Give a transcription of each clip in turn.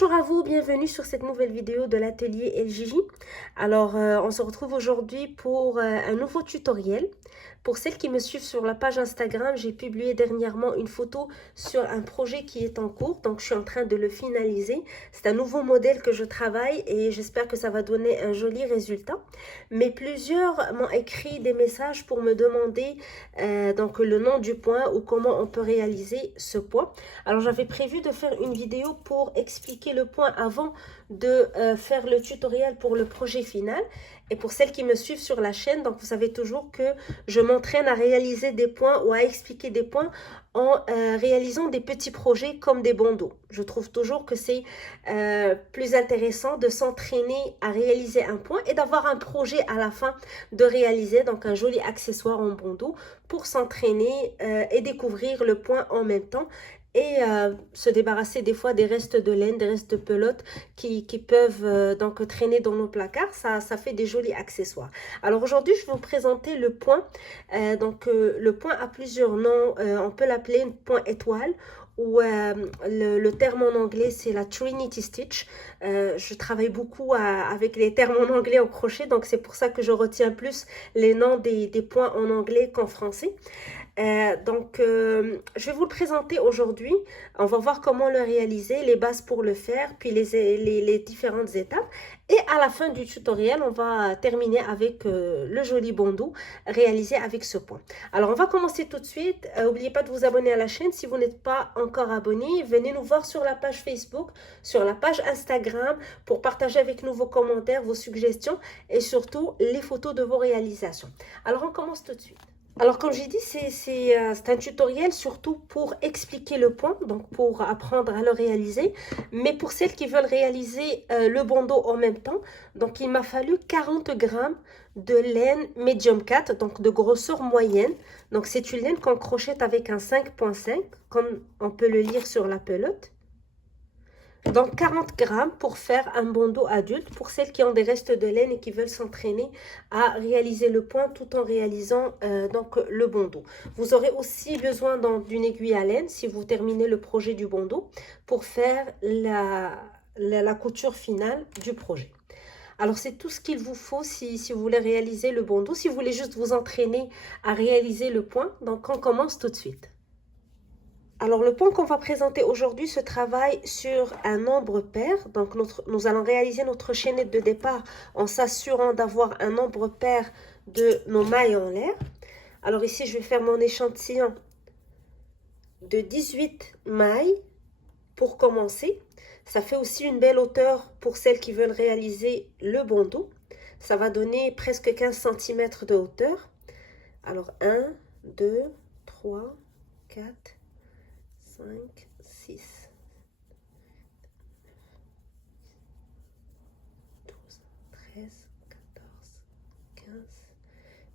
Bonjour à vous, bienvenue sur cette nouvelle vidéo de l'atelier LJJ. Alors, on se retrouve aujourd'hui pour un nouveau tutoriel. Pour celles qui me suivent sur la page Instagram, j'ai publié dernièrement une photo sur un projet qui est en cours. Donc, je suis en train de le finaliser. C'est un nouveau modèle que je travaille et j'espère que ça va donner un joli résultat. Mais plusieurs m'ont écrit des messages pour me demander donc le nom du point ou comment on peut réaliser ce point. Alors, j'avais prévu de faire une vidéo pour expliquer le point avant de faire le tutoriel pour le projet final. Et pour celles qui me suivent sur la chaîne, donc vous savez toujours que je m'entraîne à réaliser des points ou à expliquer des points en réalisant des petits projets comme des bandeaux. Je trouve toujours que c'est plus intéressant de s'entraîner à réaliser un point et d'avoir un projet à la fin de réaliser, donc un joli accessoire en bandeau pour s'entraîner et découvrir le point en même temps. Et se débarrasser des fois des restes de laine, des restes de pelote qui peuvent donc traîner dans nos placards. Ça fait des jolis accessoires. Alors aujourd'hui, je vais vous présenter le point. Le point a plusieurs noms. On peut l'appeler point étoile ou le terme en anglais, c'est la Trinity Stitch. Je travaille beaucoup avec les termes en anglais au crochet, donc c'est pour ça que je retiens plus les noms des points en anglais qu'en français. Je vais vous le présenter aujourd'hui. On va voir comment le réaliser, les bases pour le faire, puis les différentes étapes. Et à la fin du tutoriel, on va terminer avec le joli bandeau réalisé avec ce point. Alors, on va commencer tout de suite. N'oubliez pas de vous abonner à la chaîne si vous n'êtes pas encore abonné. Venez nous voir sur la page Facebook, sur la page Instagram pour partager avec nous vos commentaires, vos suggestions et surtout les photos de vos réalisations. Alors, on commence tout de suite. Alors, comme j'ai dit, c'est un tutoriel surtout pour expliquer le point, donc pour apprendre à le réaliser. Mais pour celles qui veulent réaliser le bandeau en même temps, donc il m'a fallu 40 grammes de laine medium 4, donc de grosseur moyenne. Donc, c'est une laine qu'on crochette avec un 5,5, comme on peut le lire sur la pelote. Donc 40 grammes pour faire un bandeau adulte pour celles qui ont des restes de laine et qui veulent s'entraîner à réaliser le point tout en réalisant donc le bandeau. Vous aurez aussi besoin d'une aiguille à laine si vous terminez le projet du bandeau pour faire la couture finale du projet. Alors c'est tout ce qu'il vous faut si vous voulez réaliser le bandeau. Si vous voulez juste vous entraîner à réaliser le point, donc on commence tout de suite. Alors, le point qu'on va présenter aujourd'hui se travaille sur un nombre pair. Donc, nous allons réaliser notre chaînette de départ en s'assurant d'avoir un nombre pair de nos mailles en l'air. Alors, ici, je vais faire mon échantillon de 18 mailles pour commencer. Ça fait aussi une belle hauteur pour celles qui veulent réaliser le bandeau. Ça va donner presque 15 cm de hauteur. Alors, 1, 2, 3, 4... 5, 6, 12, 13, 14, 15,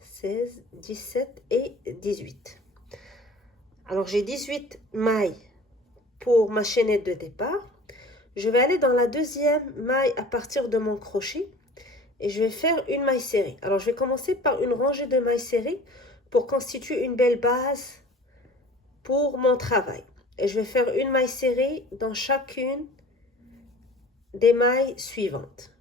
16, 17 et 18. Alors, j'ai 18 mailles pour ma chaînette de départ. Je vais aller dans la deuxième maille à partir de mon crochet et je vais faire une maille serrée. Alors, je vais commencer par une rangée de mailles serrées pour constituer une belle base pour mon travail. Et je vais faire une maille serrée dans chacune des mailles suivantes.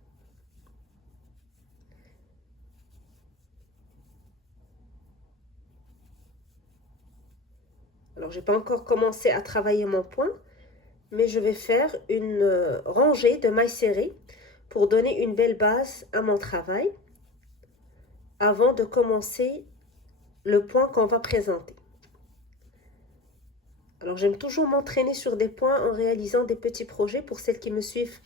Alors, je n'ai pas encore commencé à travailler mon point, mais je vais faire une rangée de mailles serrées pour donner une belle base à mon travail avant de commencer le point qu'on va présenter. Alors, j'aime toujours m'entraîner sur des points en réalisant des petits projets pour celles qui me suivent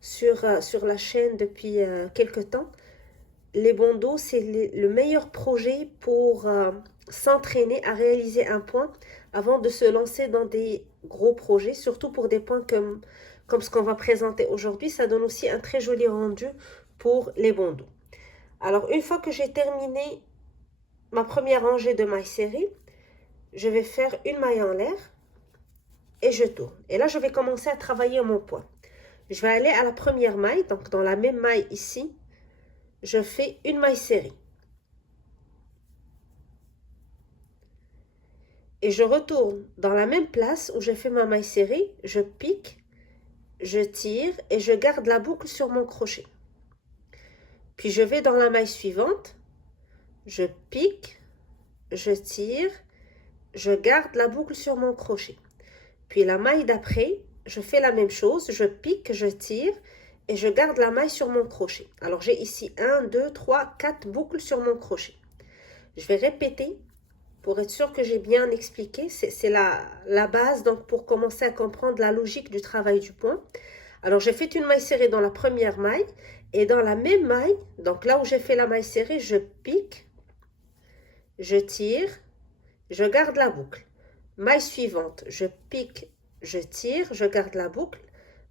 sur la chaîne depuis quelques temps. Les bandeaux, c'est le meilleur projet pour s'entraîner à réaliser un point avant de se lancer dans des gros projets, surtout pour des points comme ce qu'on va présenter aujourd'hui. Ça donne aussi un très joli rendu pour les bandeaux. Alors, une fois que j'ai terminé ma première rangée de mailles serrées, je vais faire une maille en l'air et je tourne. Et là, je vais commencer à travailler mon point. Je vais aller à la première maille, donc dans la même maille ici, je fais une maille serrée. Et je retourne dans la même place où j'ai fait ma maille serrée, je pique, je tire et je garde la boucle sur mon crochet. Puis je vais dans la maille suivante, je pique, je tire, je garde la boucle sur mon crochet. Puis la maille d'après, je fais la même chose, je pique, je tire et je garde la maille sur mon crochet. Alors j'ai ici 1, 2, 3, 4 boucles sur mon crochet. Je vais répéter pour être sûr que j'ai bien expliqué. C'est la base donc pour commencer à comprendre la logique du travail du point. Alors j'ai fait une maille serrée dans la première maille et dans la même maille, donc là où j'ai fait la maille serrée, je pique, je tire, je garde la boucle. Maille suivante, je pique, je tire, je garde la boucle.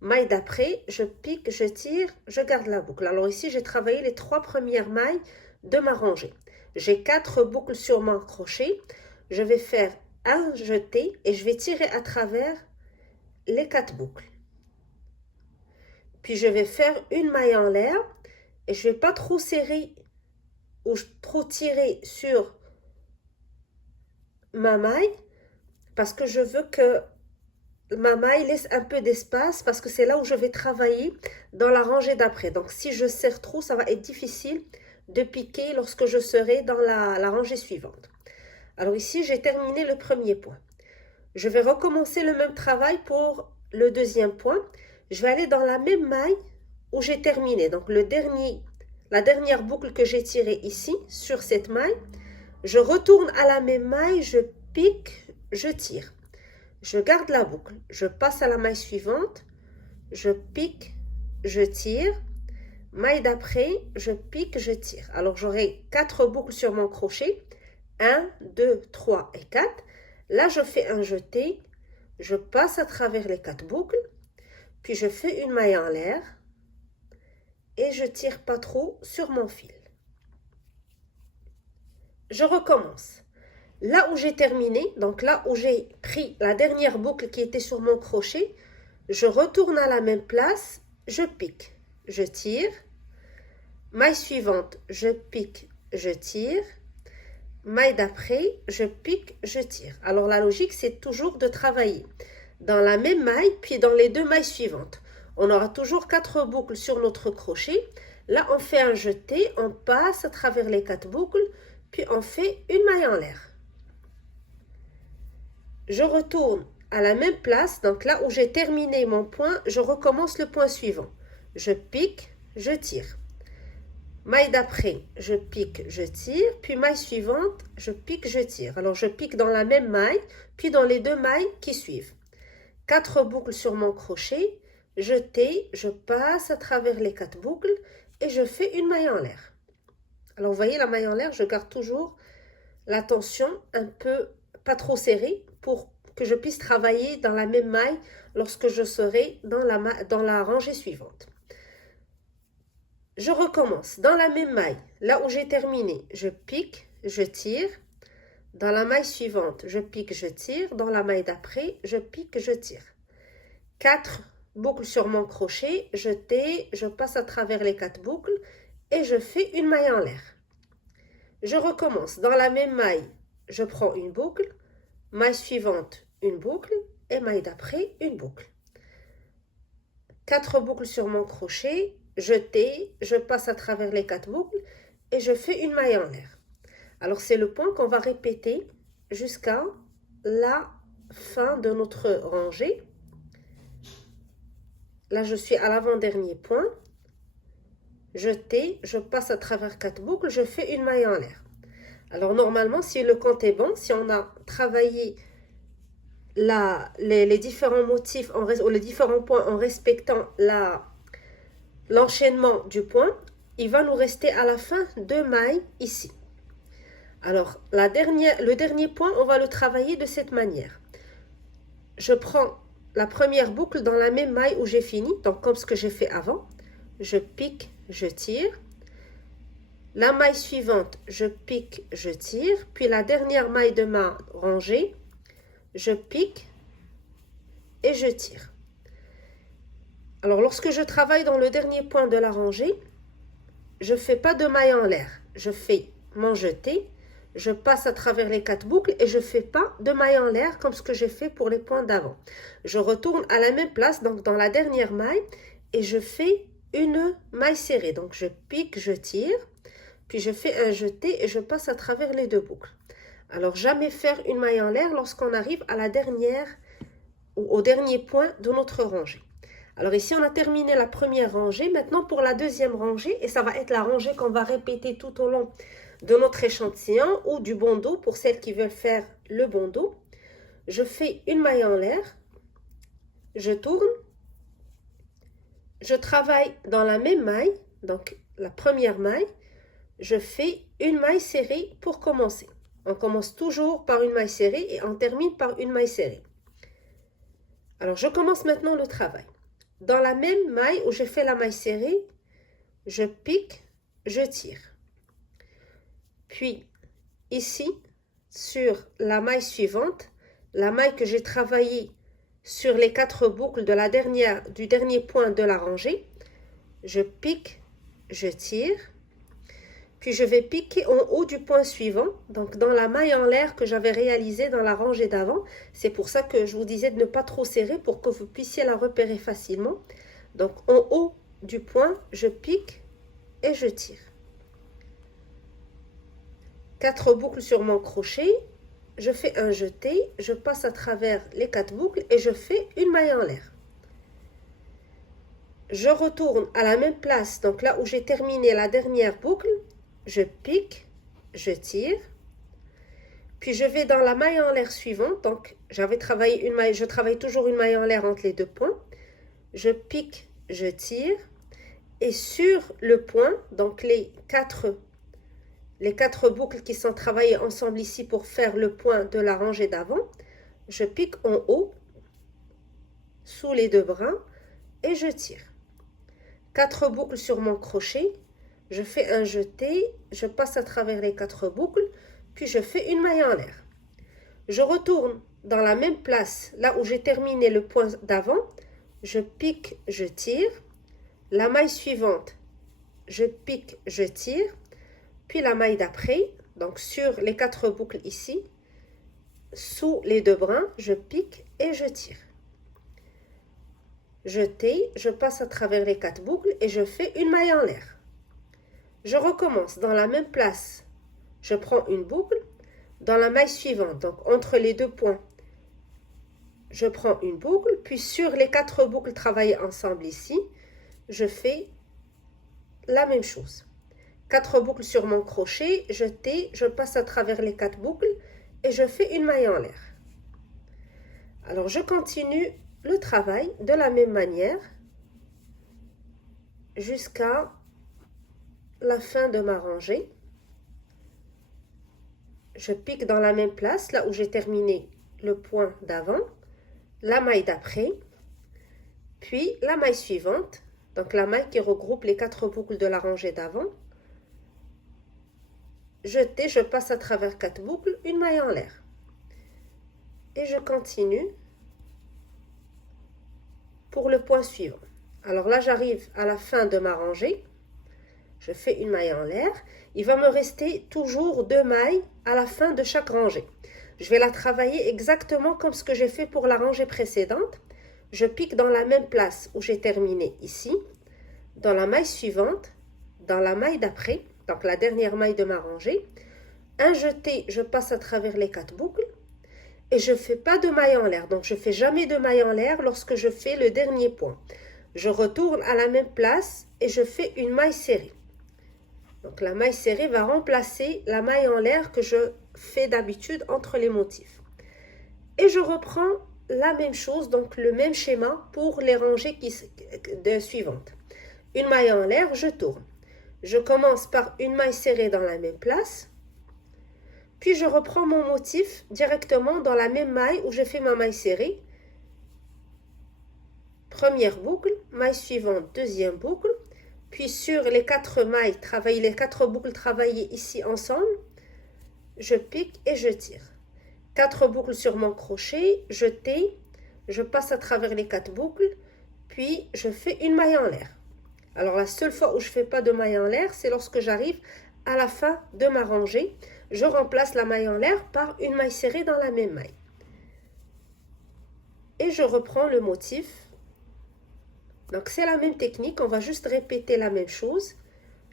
Maille d'après, je pique, je tire, je garde la boucle. Alors ici, j'ai travaillé les 3 premières mailles de ma rangée. J'ai 4 boucles sur mon crochet. Je vais faire un jeté et je vais tirer à travers les 4 boucles. Puis je vais faire une maille en l'air et je ne vais pas trop serrer ou trop tirer sur ma maille parce que je veux que ma maille laisse un peu d'espace parce que c'est là où je vais travailler dans la rangée d'après. Donc si je serre trop, ça va être difficile de piquer lorsque je serai dans la rangée suivante. Alors ici, j'ai terminé le premier point. Je vais recommencer le même travail pour le deuxième point. Je vais aller dans la même maille où j'ai terminé. Donc la dernière boucle que j'ai tirée ici sur cette maille. Je retourne à la même maille, je pique, je tire. Je garde la boucle, je passe à la maille suivante, je pique, je tire, maille d'après, je pique, je tire. Alors j'aurai 4 boucles sur mon crochet, 1, 2, 3 et 4. Là je fais un jeté, je passe à travers les 4 boucles, puis je fais une maille en l'air et je tire pas trop sur mon fil. Je recommence. Là où j'ai terminé, donc là où j'ai pris la dernière boucle qui était sur mon crochet, je retourne à la même place, je pique, je tire. Maille suivante, je pique, je tire. Maille d'après, je pique, je tire. Alors la logique, c'est toujours de travailler dans la même maille, puis dans les 2 mailles suivantes. On aura toujours 4 boucles sur notre crochet. Là, on fait un jeté, on passe à travers les 4 boucles, puis on fait une maille en l'air. Je retourne à la même place, donc là où j'ai terminé mon point, je recommence le point suivant. Je pique, je tire. Maille d'après, je pique, je tire, puis maille suivante, je pique, je tire. Alors je pique dans la même maille, puis dans les 2 mailles qui suivent. 4 boucles sur mon crochet, jeté, je passe à travers les 4 boucles et je fais une maille en l'air. Alors vous voyez la maille en l'air, je garde toujours la tension un peu pas trop serrée pour que je puisse travailler dans la même maille lorsque je serai dans la rangée suivante. Je recommence dans la même maille, là où j'ai terminé, je pique, je tire. Dans la maille suivante, je pique, je tire. Dans la maille d'après, je pique, je tire. 4 boucles sur mon crochet, jeté, je passe à travers les 4 boucles et je fais une maille en l'air. Je recommence dans la même maille, je prends une boucle, maille suivante, une boucle et maille d'après, une boucle. 4 boucles sur mon crochet, jeté, je passe à travers les 4 boucles et je fais une maille en l'air. Alors c'est le point qu'on va répéter jusqu'à la fin de notre rangée. Là je suis à l'avant-dernier point. Jeté, je passe à travers 4 boucles, je fais une maille en l'air. Alors normalement, si le compte est bon, si on a travaillé les différents motifs ou les différents points en respectant l'enchaînement du point, il va nous rester à la fin 2 mailles ici. Alors le dernier point, on va le travailler de cette manière. Je prends la première boucle dans la même maille où j'ai fini, donc comme ce que j'ai fait avant. Je pique, je tire. La maille suivante, je pique, je tire. Puis la dernière maille de ma rangée, je pique et je tire. Alors lorsque je travaille dans le dernier point de la rangée, je ne fais pas de maille en l'air. Je fais mon jeté, je passe à travers les 4 boucles et je ne fais pas de maille en l'air comme ce que j'ai fait pour les points d'avant. Je retourne à la même place, donc dans la dernière maille, et je fais une maille serrée. Donc je pique, je tire, puis je fais un jeté et je passe à travers les 2 boucles. Alors jamais faire une maille en l'air lorsqu'on arrive à la dernière ou au dernier point de notre rangée. Alors ici on a terminé la première rangée. Maintenant pour la deuxième rangée, et ça va être la rangée qu'on va répéter tout au long de notre échantillon ou du bandeau pour celles qui veulent faire le bandeau. Je fais une maille en l'air, je tourne, je travaille dans la même maille, donc la première maille, je fais une maille serrée pour commencer. On commence toujours par une maille serrée et on termine par une maille serrée. Alors je commence maintenant le travail. Dans la même maille où j'ai fait la maille serrée, je pique, je tire. Puis ici, sur la maille suivante, la maille que j'ai travaillée sur les 4 boucles de du dernier point de la rangée, je pique, je tire, puis je vais piquer en haut du point suivant, donc dans la maille en l'air que j'avais réalisée dans la rangée d'avant. C'est pour ça que je vous disais de ne pas trop serrer pour que vous puissiez la repérer facilement. Donc en haut du point, je pique et je tire. 4 boucles sur mon crochet, je fais un jeté, je passe à travers les 4 boucles et je fais une maille en l'air. Je retourne à la même place, donc là où j'ai terminé la dernière boucle, je pique, je tire, puis je vais dans la maille en l'air suivante, donc j'avais travaillé une maille, je travaille toujours une maille en l'air entre les 2 points, je pique, je tire, et sur le point, donc les quatre boucles qui sont travaillées ensemble ici pour faire le point de la rangée d'avant, je pique en haut, sous les 2 brins, et je tire. 4 boucles sur mon crochet, je fais un jeté, je passe à travers les 4 boucles, puis je fais une maille en l'air. Je retourne dans la même place, là où j'ai terminé le point d'avant, je pique, je tire. La maille suivante, je pique, je tire. Puis la maille d'après, donc sur les 4 boucles ici, sous les 2 brins, je pique et je tire. Jeté, je passe à travers les 4 boucles et je fais une maille en l'air. Je recommence dans la même place, je prends une boucle, dans la maille suivante, donc entre les 2 points, je prends une boucle, puis sur les 4 boucles travaillées ensemble ici, je fais la même chose. 4 boucles sur mon crochet, jeté, je passe à travers les 4 boucles et je fais une maille en l'air. Alors je continue le travail de la même manière jusqu'à la fin de ma rangée. Je pique dans la même place, là où j'ai terminé le point d'avant, la maille d'après, puis la maille suivante, donc la maille qui regroupe les 4 boucles de la rangée d'avant. Jeté, je passe à travers 4 boucles, une maille en l'air. Et je continue pour le point suivant. Alors là, j'arrive à la fin de ma rangée. Je fais une maille en l'air. Il va me rester toujours 2 mailles à la fin de chaque rangée. Je vais la travailler exactement comme ce que j'ai fait pour la rangée précédente. Je pique dans la même place où j'ai terminé ici, dans la maille suivante, dans la maille d'après, donc la dernière maille de ma rangée. Un jeté, je passe à travers les 4 boucles et je ne fais pas de maille en l'air. Donc je ne fais jamais de maille en l'air lorsque je fais le dernier point. Je retourne à la même place et je fais une maille serrée. Donc la maille serrée va remplacer la maille en l'air que je fais d'habitude entre les motifs. Et je reprends la même chose, donc le même schéma pour les rangées suivantes. Une maille en l'air, je tourne. Je commence par une maille serrée dans la même place. Puis je reprends mon motif directement dans la même maille où j'ai fait ma maille serrée. Première boucle, maille suivante, deuxième boucle. Puis sur les 4 mailles travaillées, les 4 boucles travaillées ici ensemble, je pique et je tire. 4 boucles sur mon crochet, jeté, je passe à travers les 4 boucles, puis je fais une maille en l'air. Alors la seule fois où je ne fais pas de maille en l'air, c'est lorsque j'arrive à la fin de ma rangée, je remplace la maille en l'air par une maille serrée dans la même maille. Et je reprends le motif. Donc c'est la même technique, on va juste répéter la même chose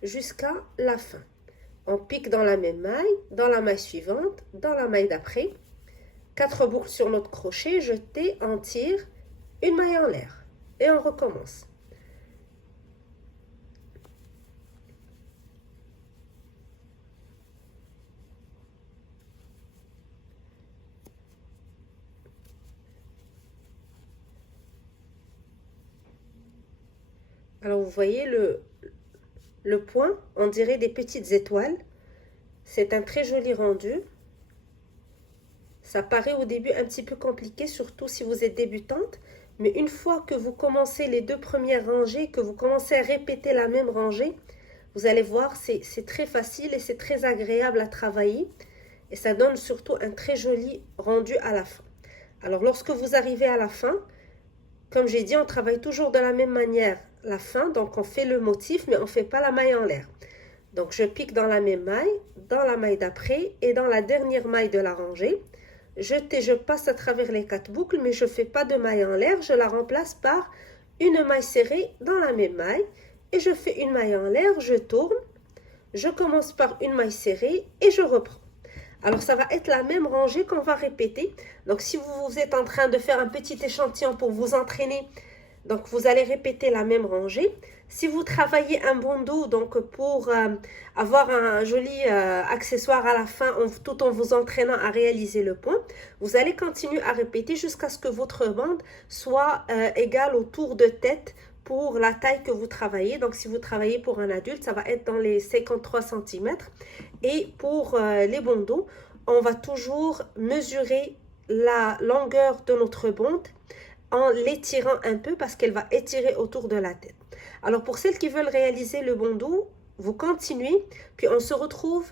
jusqu'à la fin. On pique dans la même maille, dans la maille suivante, dans la maille d'après. 4 boucles sur notre crochet, jeter, on tire, une maille en l'air. Et on recommence. Alors vous voyez le point, on dirait des petites étoiles. C'est un très joli rendu. Ça paraît au début un petit peu compliqué, surtout si vous êtes débutante. Mais une fois que vous commencez les 2 premières rangées, que vous commencez à répéter la même rangée, vous allez voir, c'est très facile et c'est très agréable à travailler. Et ça donne surtout un très joli rendu à la fin. Alors lorsque vous arrivez à la fin, comme j'ai dit, on travaille toujours de la même manière la fin. Donc on fait le motif, mais on ne fait pas la maille en l'air. Donc je pique dans la même maille, dans la maille d'après et dans la dernière maille de la rangée. Je passe à travers les 4 boucles, mais je ne fais pas de maille en l'air. Je la remplace par une maille serrée dans la même maille. Et je fais une maille en l'air, je tourne. Je commence par une maille serrée et je reprends. Alors ça va être la même rangée qu'on va répéter. Donc si vous êtes en train de faire un petit échantillon pour vous entraîner, donc vous allez répéter la même rangée. Si vous travaillez un bandeau, donc pour avoir un joli accessoire à la fin, tout en vous entraînant à réaliser le point, vous allez continuer à répéter jusqu'à ce que votre bande soit égale au tour de tête pour la taille que vous travaillez. Donc si vous travaillez pour un adulte, ça va être dans les 53 cm. Et pour les bandeaux, on va toujours mesurer la longueur de notre bande en l'étirant un peu parce qu'elle va étirer autour de la tête. Alors pour celles qui veulent réaliser le bandeau, vous continuez, puis on se retrouve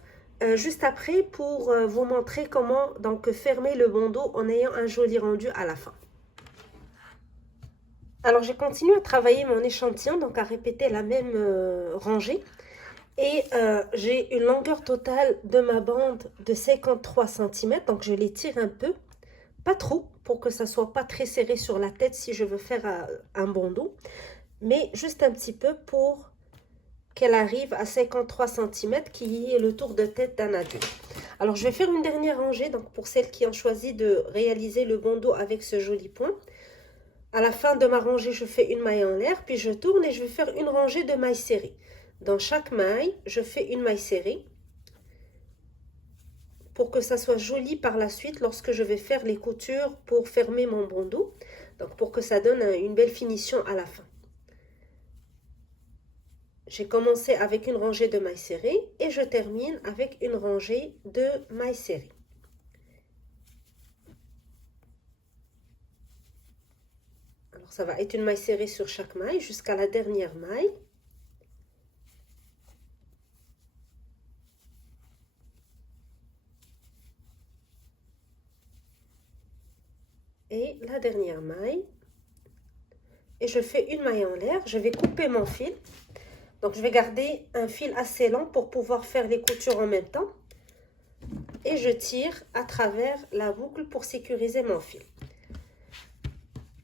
juste après pour vous montrer comment donc fermer le bandeau en ayant un joli rendu à la fin. Alors j'ai continué à travailler mon échantillon, donc à répéter la même rangée. Et j'ai une longueur totale de ma bande de 53 cm, donc je l'étire un peu, pas trop, pour que ça soit pas très serré sur la tête si je veux faire un bandeau, mais juste un petit peu pour qu'elle arrive à 53 cm, qui est le tour de tête d'un adulte. Alors je vais faire une dernière rangée, donc pour celles qui ont choisi de réaliser le bandeau avec ce joli point. À la fin de ma rangée, je fais une maille en l'air, puis je tourne et je vais faire une rangée de mailles serrées. Dans chaque maille, je fais une maille serrée pour que ça soit joli par la suite lorsque je vais faire les coutures pour fermer mon bandeau. Donc pour que ça donne une belle finition à la fin. J'ai commencé avec une rangée de mailles serrées et je termine avec une rangée de mailles serrées. Alors ça va être une maille serrée sur chaque maille jusqu'à la dernière maille. Et la dernière maille. Et je fais une maille en l'air. Je vais couper mon fil. Donc je vais garder un fil assez long pour pouvoir faire les coutures en même temps. Et je tire à travers la boucle pour sécuriser mon fil.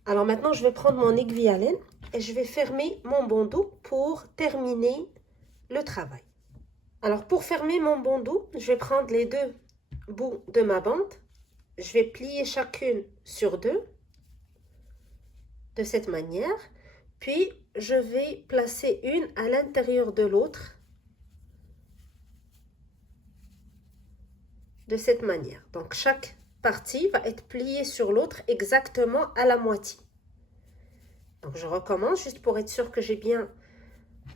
Alors maintenant je vais prendre mon aiguille à laine et je vais fermer mon bandeau pour terminer le travail. Alors pour fermer mon bandeau, je vais prendre les 2 bouts de ma bande. Je vais plier chacune sur 2 de cette manière. Puis je vais placer une à l'intérieur de l'autre de cette manière. Donc chaque partie va être pliée sur l'autre exactement à la moitié. Donc je recommence juste pour être sûr que j'ai bien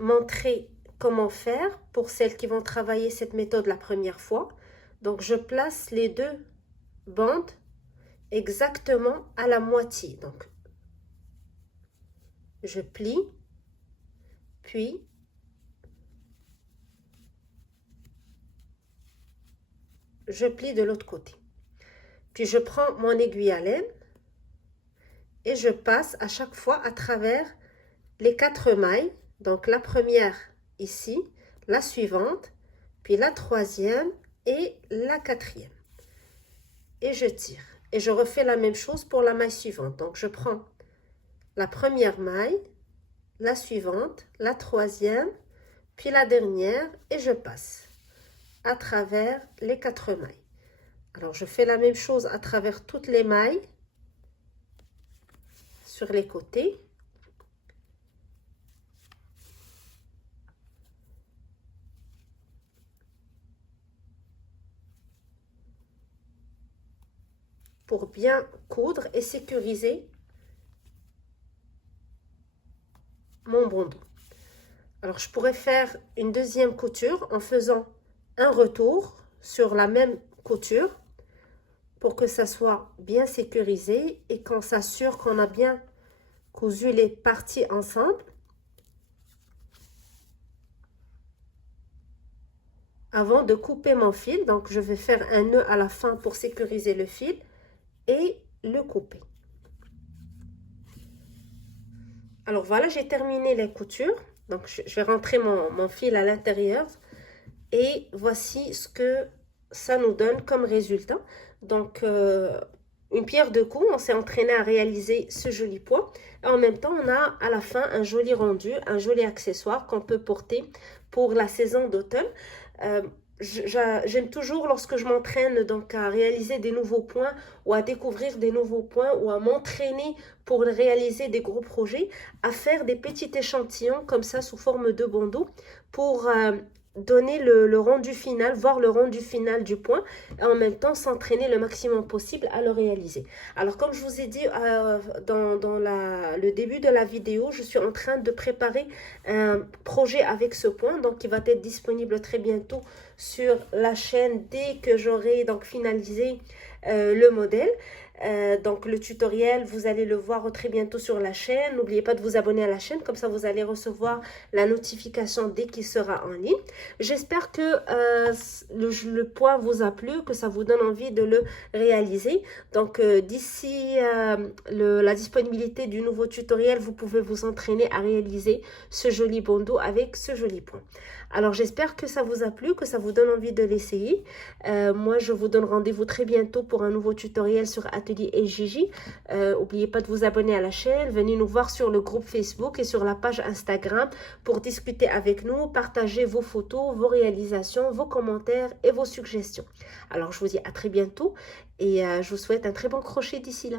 montré comment faire pour celles qui vont travailler cette méthode la première fois. Donc je place les 2 bandes exactement à la moitié. Donc je plie, puis je plie de l'autre côté. Puis je prends mon aiguille à laine et je passe à chaque fois à travers les 4 mailles. Donc la première ici, la suivante, puis la troisième et la quatrième. Et je tire. Et je refais la même chose pour la maille suivante. Donc, je prends la première maille, la suivante, la troisième, puis la dernière et je passe à travers les 4 mailles. Alors, je fais la même chose à travers toutes les mailles sur les côtés. Pour bien coudre et sécuriser mon bandeau. Alors, je pourrais faire une deuxième couture en faisant un retour sur la même couture pour que ça soit bien sécurisé et qu'on s'assure qu'on a bien cousu les parties ensemble. Avant de couper mon fil, donc je vais faire un nœud à la fin pour sécuriser le fil et le couper. Alors voilà, j'ai terminé les coutures. Donc je vais rentrer mon fil à l'intérieur et voici ce que ça nous donne comme résultat. Donc une pierre deux coups, on s'est entraîné à réaliser ce joli point. Et en même temps, on a à la fin un joli rendu, un joli accessoire qu'on peut porter pour la saison d'automne. J'aime toujours lorsque je m'entraîne donc à réaliser des nouveaux points ou à découvrir des nouveaux points ou à m'entraîner pour réaliser des gros projets, à faire des petits échantillons comme ça sous forme de bandeau pour donner le rendu final, voir le rendu final du point et en même temps s'entraîner le maximum possible à le réaliser. Alors comme je vous ai dit dans le début de la vidéo, je suis en train de préparer un projet avec ce point, donc il va être disponible très bientôt sur la chaîne dès que j'aurai donc finalisé le modèle. Donc le tutoriel, vous allez le voir très bientôt sur la chaîne. N'oubliez pas de vous abonner à la chaîne, comme ça vous allez recevoir la notification dès qu'il sera en ligne. J'espère que le point vous a plu, que ça vous donne envie de le réaliser. Donc d'ici la disponibilité du nouveau tutoriel, vous pouvez vous entraîner à réaliser ce joli bandeau avec ce joli point. Alors j'espère que ça vous a plu, que ça vous donne envie de l'essayer. Moi je vous donne rendez-vous très bientôt pour un nouveau tutoriel sur Atelier et Gigi. N'oubliez pas de vous abonner à la chaîne, venez nous voir sur le groupe Facebook et sur la page Instagram pour discuter avec nous, partager vos photos, vos réalisations, vos commentaires et vos suggestions. Alors je vous dis à très bientôt et je vous souhaite un très bon crochet d'ici là.